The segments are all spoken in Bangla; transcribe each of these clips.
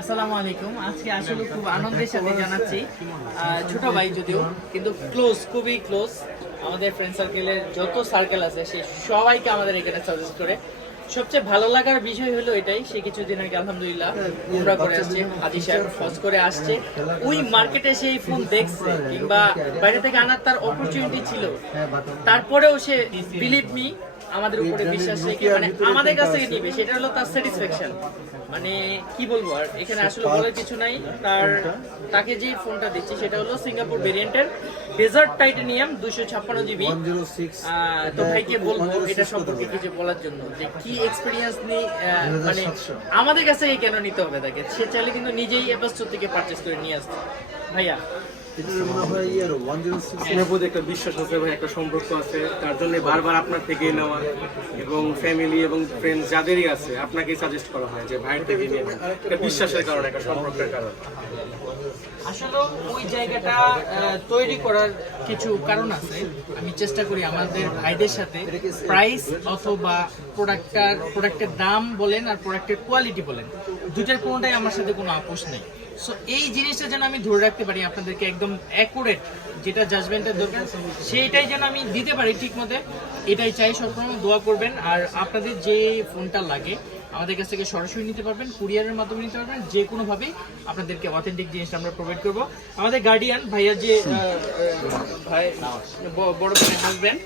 আসসালামু আলাইকুম। আজকে আসলে খুব আনন্দের সাথে জানাচ্ছি, ছোট ভাই যদিও কিন্তু ক্লোজ, খুবই ক্লোজ। আমাদের ফ্রেন্ড সার্কেলের যত সার্কেল আছে সে সবাইকে আমাদের এখানে সাজেস্ট করে। সবচেয়ে ভালো লাগার বিষয় হলো এটাই, সে কিছুদিন আগে আলহামদুলিল্লাহ উমরা করে আসছে, হাজি সাহেব হজ করে আসছে। ওই মার্কেটে সেই ফোন দেখছে কিংবা বাইরে থেকে আনার তার অপরচুনিটি ছিল, তারপরেও সে বিলিভ মি আমাদের উপরে বিশ্বাস রেখে মানে আমাদের কাছ থেকে নিবে, সেটা হলো তার স্যাটিসফ্যাকশন। মানে কি বলবো, আর এখানে আসলে বলার কিছু নাই। তাকে যে ফোনটা দিচ্ছি সেটা হলো সিঙ্গাপুর ভেরিয়েন্টের ডেজার্ট টাইটানিয়াম 256 জিবি। তো ভাইকে বলবো এটা সম্পর্কে কিছু বলার জন্য, যে কি এক্সপিরিয়েন্স নেই, মানে আমাদের কাছে কেন নিতে হবে তাকে। সে চাইলে কিন্তু নিজেই অ্যাপ স্টোর থেকে পারচেজ করে নিয়ে আসতে। ভাইয়া প্রতি একটা বিশ্বাস আছে ভাই, একটা সম্পর্ক আছে, তার জন্য বারবার আপনার থেকে নেওয়া এবং ফ্যামিলি এবং ফ্রেন্ডস যাদেরই আছে আপনাকেই সাজেস্ট করা হয় যে ভাইয়ের থেকে নিয়ে নেন। এটা বিশ্বাসের কারণে, একটা সম্পর্কের কারণে। আসলে ওই জায়গাটা তৈরি করার কিছু কারণ আছে। আমি চেষ্টা করি আমাদের ভাইদের সাথে প্রাইস অথবা প্রোডাক্টের দাম বলেন আর প্রোডাক্টের কোয়ালিটি বলেন, দুইটার কোনোটাই আমার সাথে কোনো আপোষ নেই। সো এই জিনিসটা যেন আমি ধরে রাখতে পারি আপনাদেরকে, একদম অ্যাকুরেট যেটা জাজমেন্টের দরকার সেইটাই যেন আমি দিতে পারি ঠিক মতো, এটাই চাই। সবসময় দোয়া করবেন। আর আপনাদের যে ফোনটা লাগে আমাদের কাছ থেকে সরাসরি নিতে পারবেন, কুরিয়ারের মাধ্যমে নিতে পারবেন, যে কোনোভাবেই আপনাদেরকে অথেন্টিক জিনিসটা আমরা প্রোভাইড করবো। আমাদের গার্ডিয়ান ভাইয়া যে ভাই বড় ভাই হাজবেন্ড,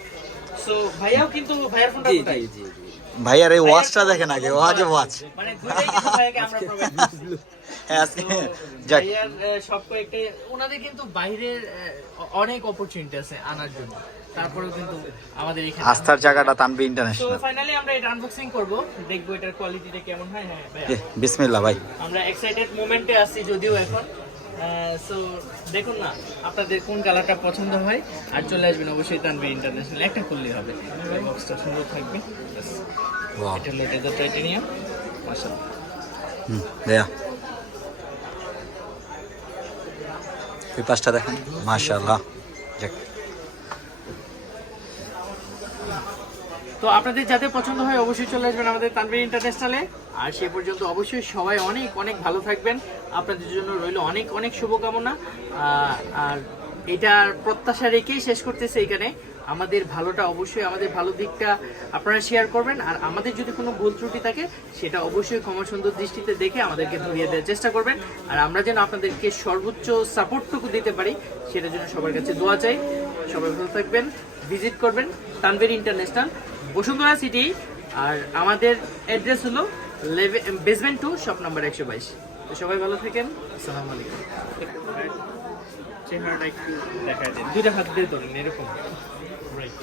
সো ভাইয়াও কিন্তু ভাইয়ার ফোনটা কোথায়? ভাইয়ার এই ওয়াচটা দেখেন আগে, ও আগে ওয়াচ। মানে দুইটাই কিন্তু ভাইয়াকে আমরা প্রোভাইড করছি। ভাইয়ার সব কয়েকটা ওনাদের কিন্তু বাইরের অনেক অপরচুনিটি আছে আনার জন্য, তারপরেও কিন্তু আমাদের এখানে আস্থার জায়গাটা তানভীর তো ইন্টারন্যাশনাল। ফাইনালি আমরা এটা আনবক্সিং করব, দেখবো এটার কোয়ালিটিটা কেমন হয়। হ্যাঁ ভাইয়া, বিসমিল্লাহ ভাই। আমরা এক্সাইটেড মোমেন্টে আছি যদিও এখন। সো দেখুন না আপনাদের কোন কালারটা পছন্দ হয়, আর চলে আসবেন অবশ্যই তানভীর ইন্টারন্যাশনাল, একটা করলেই হবে। বক্সটা সুন্দর থাকবে। ওয়াও, এটা হলো ডেজার্ট টাইটানিয়াম। মাশাআল্লাহ। দেয়া এই পাঁচটা দেখেন, মাশাআল্লাহ। যাক, তো আপনাদের যাতে পছন্দ হয় অবশ্যই চলে আসবেন আমাদের তানভীর ইন্টারন্যাশনালে। আর সে পর্যন্ত অবশ্যই সবাই অনেক অনেক ভালো থাকবেন। আপনাদের জন্য রইল অনেক অনেক শুভকামনা। আর এটার প্রত্যাশা রেখেই শেষ করতেছে এখানে। আমাদের ভালোটা অবশ্যই, আমাদের ভালো দিকটা আপনারা শেয়ার করবেন। আর আমাদের যদি কোনো ভুল ত্রুটি থাকে সেটা অবশ্যই ক্ষমা সুন্দর দৃষ্টিতে দেখে আমাদেরকে ধরিয়ে দেওয়ার চেষ্টা করবেন। আর আমরা যেন আপনাদেরকে সর্বোচ্চ সাপোর্টটুকু দিতে পারি সেটার জন্য সবার কাছে দোয়া চাই। সবাই ভালো থাকবেন, ভিজিট করবেন তানভীর ইন্টারন্যাশনাল, বসুন্ধরা সিটি। আর আমাদের অ্যাড্রেস হলো বেসমেন্ট 2, শপ নাম্বার 122। তো সবাই ভালো থাকেন, আসসালামু আলাইকুম। চেহারাটা একটু দেখায় দেন, দুইটা হাত দিয়ে ধরেন এরকম, রাইট।